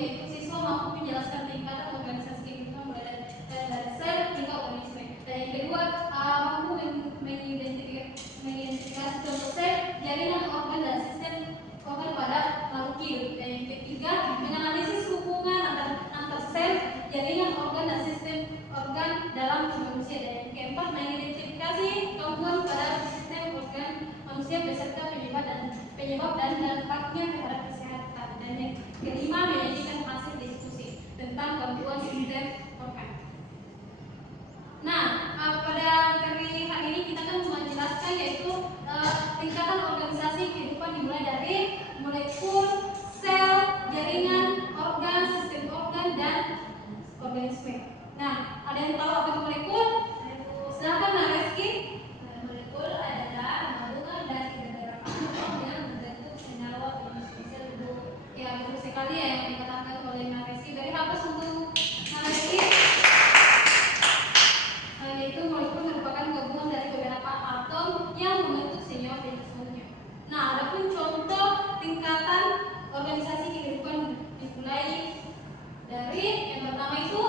yaitu siswa mampu menjelaskan tingkatan organisasi kehidupan mulai dari sel hingga organisme. Dan yang kedua, mampu mengidentifikasi contoh sel, jaringan organ dan sistem organ pada makhluk hidup. Dan yang ketiga, menganalisis hubungan antar sel, jaringan organ dan sistem organ dalam manusia. Dan yang keempat, mengidentifikasi gangguan pada sistem organ manusia beserta penyebab dan dampaknya terhadap kesehatan. Dan yang kelima, menyajikan hasil diskusi tentang gangguan sistem organ. Nah, pada materi hari ini kita akan menjelaskan yaitu tingkatan organisasi kehidupan dimulai dari molekul, sel, jaringan, organ, sistem organ, dan organisme. Nah, ada yang tahu apa itu molekul? Silakan, Nah Reski. Molekul adalah gabungan dari beberapa atom yang membentuk senyawa spesial tubuh. Ya, betul sekali ya yang dikatakan oleh Nah Reski. Dari apa untuk Nah Reski? Yaitu molekul merupakan gabungan dari beberapa atom yang membentuk senyawa jenis-jenisnya. Nah, adapun contoh tingkatan organisasi kehidupan dimulai dari yang pertama itu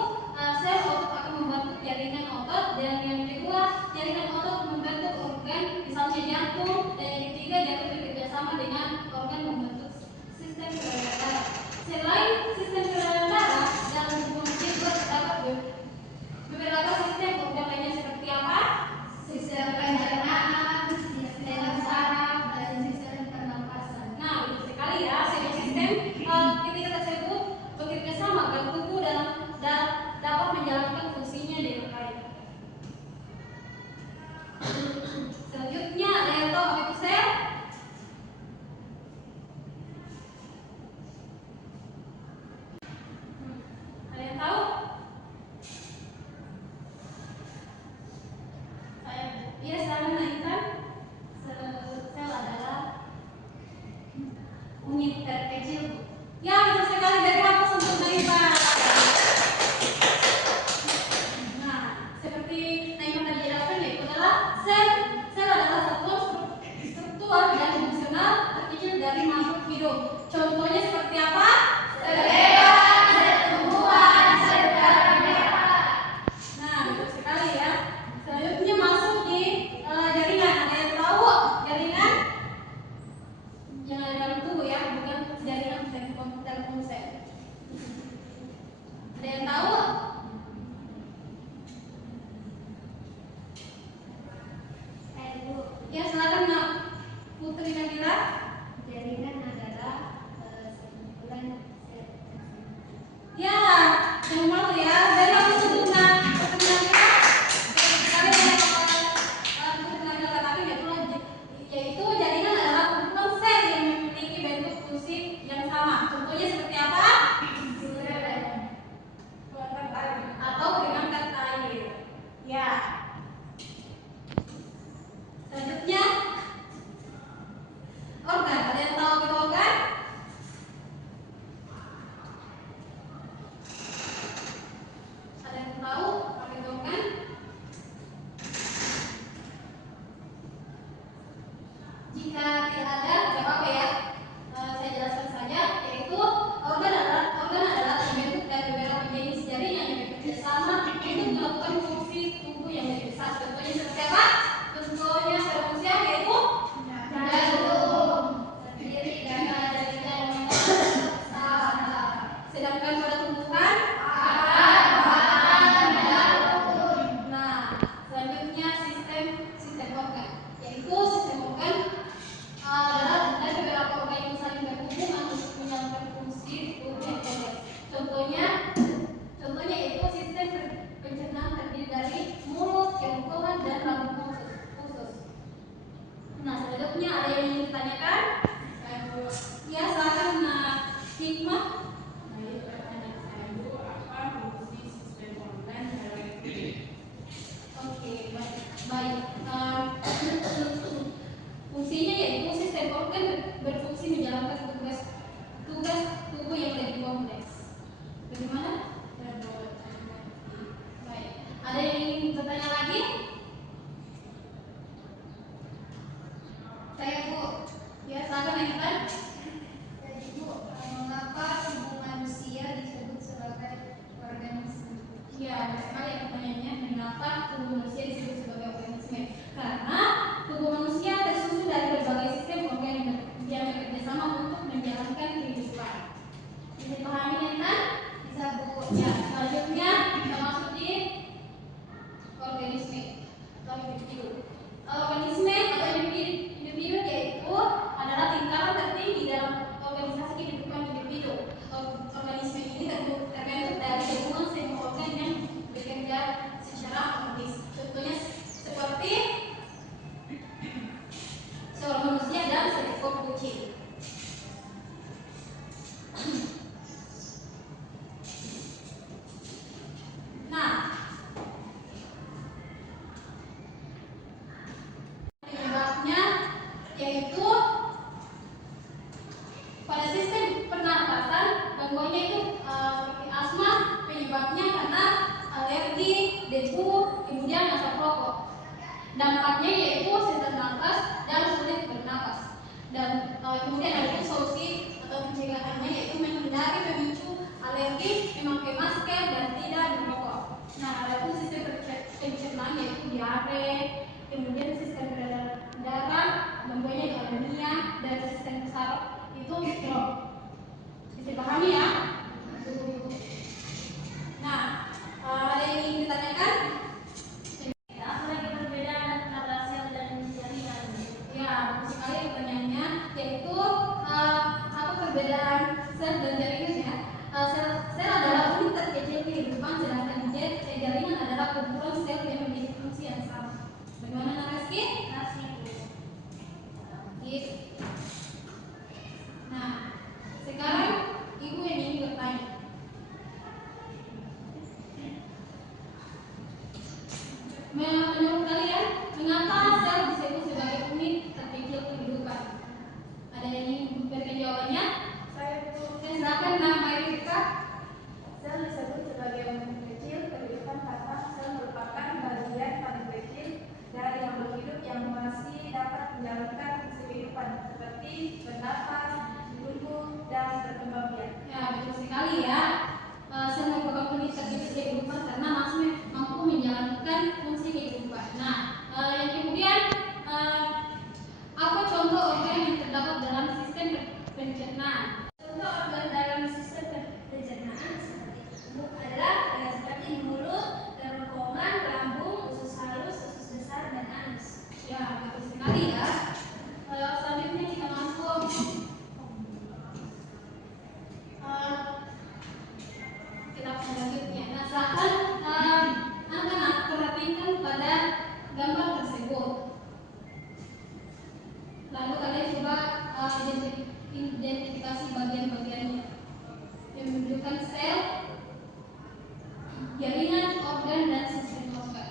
sel otot akan membentuk jaringan otot, dan yang kedua jaringan otot membentuk organ misalnya jantung, dan yang ketiga jantung bekerja sama dengan organ membentuk sistem peredaran darah. Selain sistem peredaran darah, dalam tubuh manusia juga terdapat beberapa sistem organ lainnya seperti apa? Sistem pencernaan, sistem saraf, dan sistem pernapasan. Nah, betul sekali ya. Sistem ketika tersebut bekerja sama agar tubuh dapat menjalankan fungsinya dengan baik. Selanjutnya, ada yang tahu apa itu sel? Ada yang tahu? Iya, silakan Intan. Sel adalah unit terkecil. Ya, betul sekali. Dari apa untuk Intan? Nah, seperti Intan tadi jelaskan, yaitu adalah sel. Sel adalah satuan struktur dan fungsional terkecil dari makhluk hidup. Contohnya seperti apa? Sel hewan, sel tumbuhan, sel darah. Nah, betul sekali ya. Selanjutnya masuk di jaringan. Ada yang tahu jaringan? Yang ada dalam tubuh ya, bukan jaringan telkomsel. Ada yang tahu? Ya, silakan Nak Putri Nabila. Jaringan adalah kumpulan sel. Ya, jangan malu ya. Dari apa sebutnya? Sebenarnya kalian yang Putri Nabila katakan yaitu jaringan adalah kumpulan sel yang memiliki bentuk fungsi yang sama. Contohnya seperti apa? Atau perangkat air. Ya. Selanjutnya organ. Ada yang tahu apa itu organ? Ada yang tahu apa itu organ? Jika tidak ada, tidak apa-apa ya. Saya jelaskan saja, yaitu organ adalah terbentuk dari beberapa jenis jaringan yang bekerja sama untuk melakukan fungsi tubuh yang lebih besar. Contohnya seperti apa? Contohnya pada manusia yaitu jantung, Terdiri dari jaringan sedangkan pada tumbuhan nah, selanjutnya sistem organ, yaitu sistem organ adalah dari beberapa organ yang saling berhubungan untuk menjalankan fungsi tubuh yang kompleks. Contohnya yaitu sistem pencernaan terdiri dari mulut, kerongkongan, dan rambut khusus. Nah, selanjutnya ada yang ingin ditanyakan? Ya, silakan Hikmah. Oke, baik. Fungsinya yaitu sistem organ berfungsi menjalankan tugas tubuh yang lebih kompleks. Bagaimana? Baik. Ada yang ingin bertanya lagi? Saya Bu. Ya, silakan Intan. Jadi Bu, mengapa tubuh manusia Ya, selanjutnya kita masuk di organisme atau individu. Organisme atau individu yaitu adalah tingkatan tertinggi dalam organisasi kehidupan individu. Organisme ini terbentuk dari gabungan semua organ yang bekerja secara otomatis. Contohnya seperti seorang manusia dan seekor kucing. Nah, penyebabnya yaitu pada sistem pernapasan gangguannya itu seperti asma, penyebabnya karena alergi, debu, kemudian asap rokok. Dampaknya yaitu sesak nafas dan sulit bernapas. Dan kemudian ada solusi atau pencegahannya yaitu menghindari pemicu alergi, memakai masker dan tidak merokok. Nah, ada pun sistem pencernaan yaitu diare, kemudian sistem peredaran darah, gangguannya di anemia, dan sistem saraf itu stroke. Bisa dipahami ya? Nah, ada yang ingin ditanyakan? Apa lagi perbedaan antara sel dan jaringan? Ya, bagus sekali pertanyaannya, yaitu apa perbedaan sel dan jaringan ya? Sel adalah unit terkecil kehidupan, sedangkan jaringan adalah kumpulan sel yang memiliki fungsi yang sama. Bagaimana narasi? Gitu. Nah, sekarang ibu yang ingin bertanya. Menurut kalian, mengapa sel disebut sebagai unit terkecil kehidupan? Ada yang ingin memberikan jawabannya? Saya Silakan nama Erika. sel disebut sebagai unit kecil kehidupan karena sel merupakan bagian paling kecil dari makhluk hidup yang masih dapat menjalankan fungsi kehidupan seperti bernapas, tumbuh, dan berkembang biak. Ya, betul sekali ya. Sel merupakan unit terkecil kehidupan karena masih mampu menjalankan fungsi kehidupan. Nah, yang kemudian apa contoh organ yang terdapat dalam sistem pencernaan? Contoh organ dalam sistem pencernaan seperti tubuh adalah seperti mulut, kerongkongan, lambung, usus halus, usus besar, dan anus. Ya, betul sekali ya. Selanjutnya kita masuk kitab selanjutnya. Nah, silahkan anak-anak perhatikan pada gambar tersebut. Lalu kalian coba identifikasi bagian-bagiannya yang menunjukkan sel, jaringan, organ, dan sistem organ.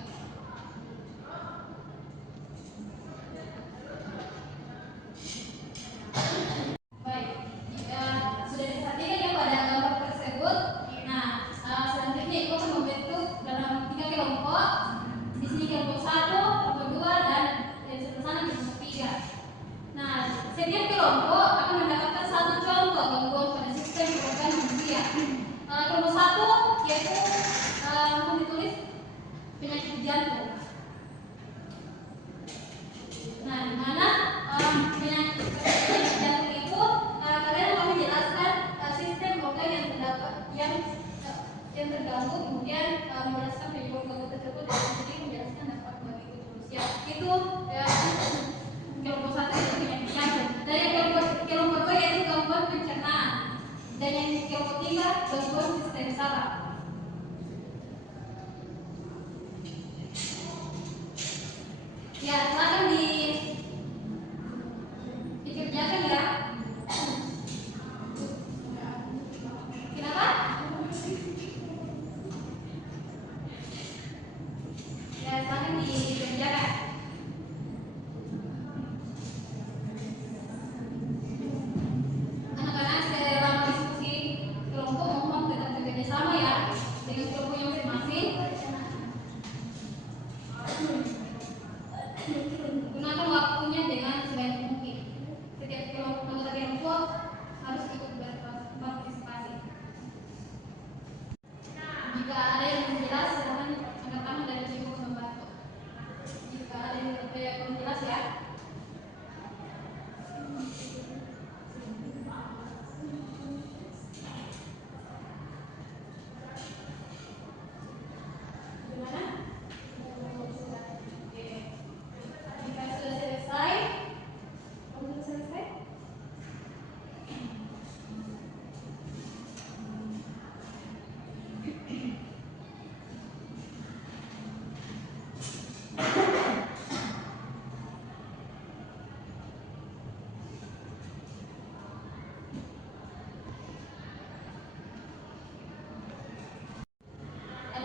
Baik, jika sudah diperhatikan ya pada gambar tersebut, nah selanjutnya itu akan membentuk dalam 3 kelompok. Di sini kelompok 1, kelompok 2, dan sebelah sana kelompok 3. Nah, setiap kelompok akan mendapatkan satu contoh gangguan pada sistem organ manusia. Kelompok 1 yaitu mau ditulis penyakit jantung. Nah, di mana penyakit jantung itu kalian akan menjelaskan sistem organ yang terdapat yang terganggu, kemudian menjelaskan penyebab gangguan tersebut, dan jadi menjelaskan dampak bagi tubuh manusia. Itu kelompok 1 itu penyakit jantung. Dan yang kelompok 2 yaitu gangguan pencernaan. Dan yang kelompok 3 gangguan sistem saraf. Ya, silakan dikerjakan ya. Kenapa? Ya, silakan dikerjakan. Anak-anak selama diskusi kelompok mohon tetap bekerja sama ya dengan kelompoknya masing-masing. Gunakan waktunya dengan sebaik mungkin. Setiap anggota kelompok harus ikut berpartisipasi. Jika ada yang belum jelas, silakan angkat tangan dan ibu membantu. Jika ada yang belum jelas ya.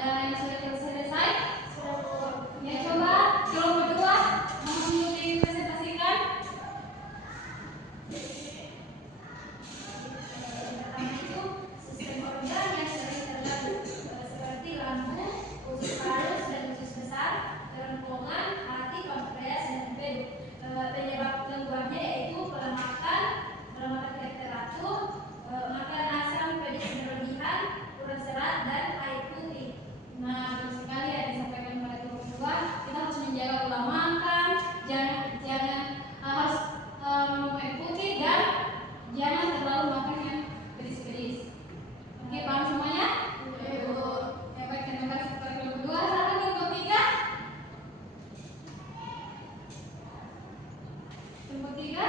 Ada yang sudah selesai? Sudah Bu. Ya, coba kelompok kedua mau dipresentasikan. Pertama itu sistem organ yang sering terganggu seperti lambung, usus halus dan usus besar, kerongkongan, hati, pankreas dan empedu. Penyebab gangguannya yaitu pola makan tidak teratur, makan asam pedas berlebihan, kurang serat dan air putih. Nah, betul sekali ya disampaikan pada kelompok kedua. Kita harus menjaga pola makan, jangan harus minum air putih dan jangan terlalu makan yang pedas-pedas. Oke, paham semuanya? Ibu. Ya baik, terima kasih kepada kelompok kedua. Satu kelompok tiga. Kelompok tiga.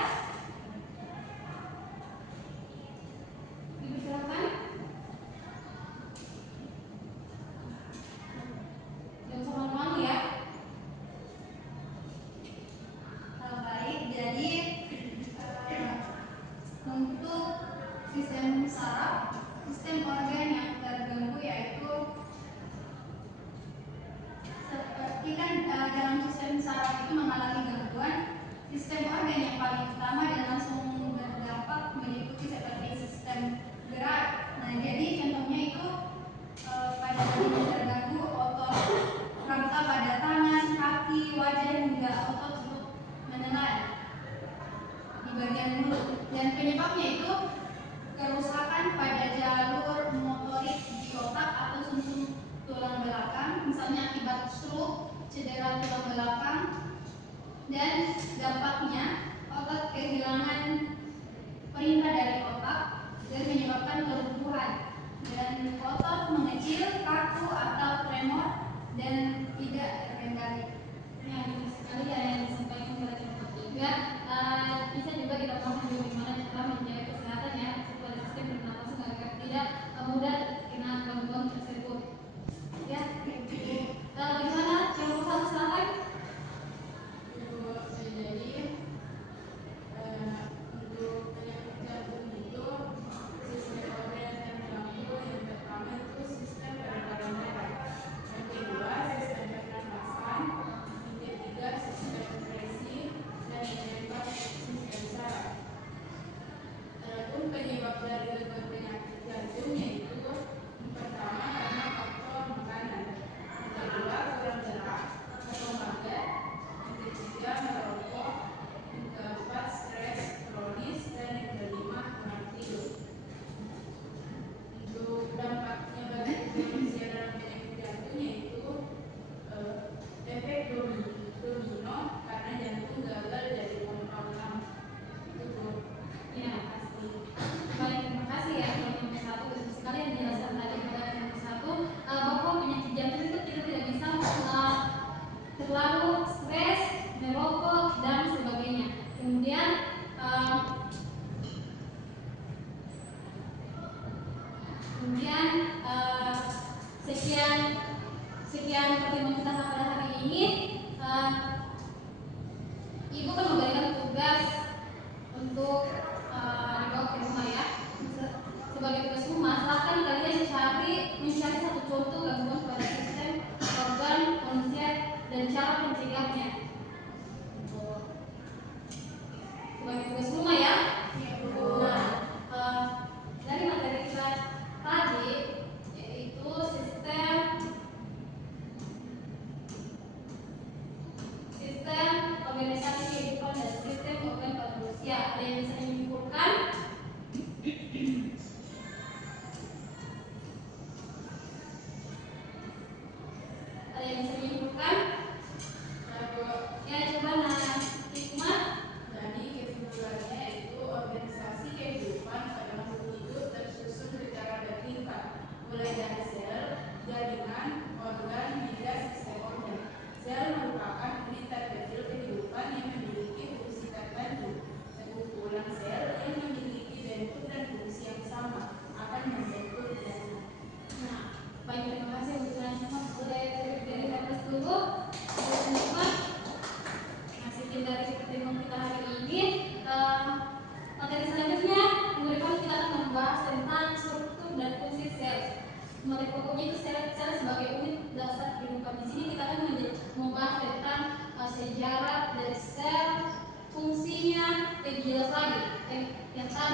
Dipersilakan. Jangan usah malu-malu ya. Baik, jadi untuk sistem saraf, sistem organ yang terganggu yaitu seperti kan dalam sistem saraf itu mengalami gangguan, sistem organ yang paling utama dan langsung berdampak meliputi seperti sistem gerak. Nah, jadi contohnya itu pada bagian terganggu otot rangka pada tangan, kaki, wajah hingga otot untuk menelan di bagian mulut. Dan penyebabnya itu kerusakan pada jalur motorik di otak atau sumsum tulang belakang, misalnya akibat stroke, cedera tulang belakang, dan dampaknya otot kehilangan perintah dari otak dan menyebabkan kelumpuhan, dan otot mengecil, kaku atau tremor dan tidak terkendali. Ya, betul sekali ya yang disampaikan pada kelompok tiga. Bisa juga kita pahami bagaimana cara menjaga kesehatan ya pada sistem pernapasan agar tidak mudah kena gangguan tersebut. Ya, bagaimana kelompok satu silakan. Ibu, jadi untuk penyakit jantung itu sistem organ yang terganggu yang pertama itu sistem peredaran darah, yang kedua sistem pernapasan, yang ketiga sistem nutrisi, dan yang keempat sistem saraf. Adapun penyebab dari gangguan penyakit jantung yaitu yang pertama karena faktor makanan, yang kedua kurang gerak atau mager, yang ketiga merokok, yang keempat stres kronis, dan yang kelima kurang tidur. Untuk dampaknya bagi manusia dalam penyakit jantung yaitu efek domino karena jantung gagal dari pompa ulang. Itu Ya, pasti. Baik, terima kasih ya kelompok satu. Betul sekali yang dijelaskan tadi pada kelompok satu bahwa penyakit jantung itu kita tidak bisa terlalu stres, merokok dan sebagainya. Kemudian sekian pertemuan kita pada hari ini. Ibu kan memberikan tugas untuk dibawa ke rumah ya. Sebagai tugas rumah, silahkan kalian mencari satu contoh gangguan pada sistem organ manusia dan cara mencegahnya. Sebagai tugas rumah ya. Nah, dari materi kita tadi yaitu sistem organisasi kehidupan dan sistem organ pada manusia. Ada yang bisa menyimpulkan?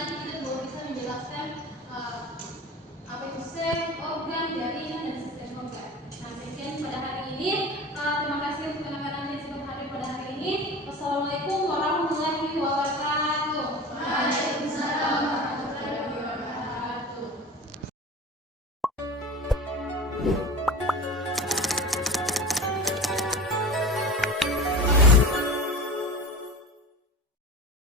nanti kita baru bisa menjelaskan apa itu sel, organ, jaringan, dan sistem organ. Nah, sekian pada hari ini.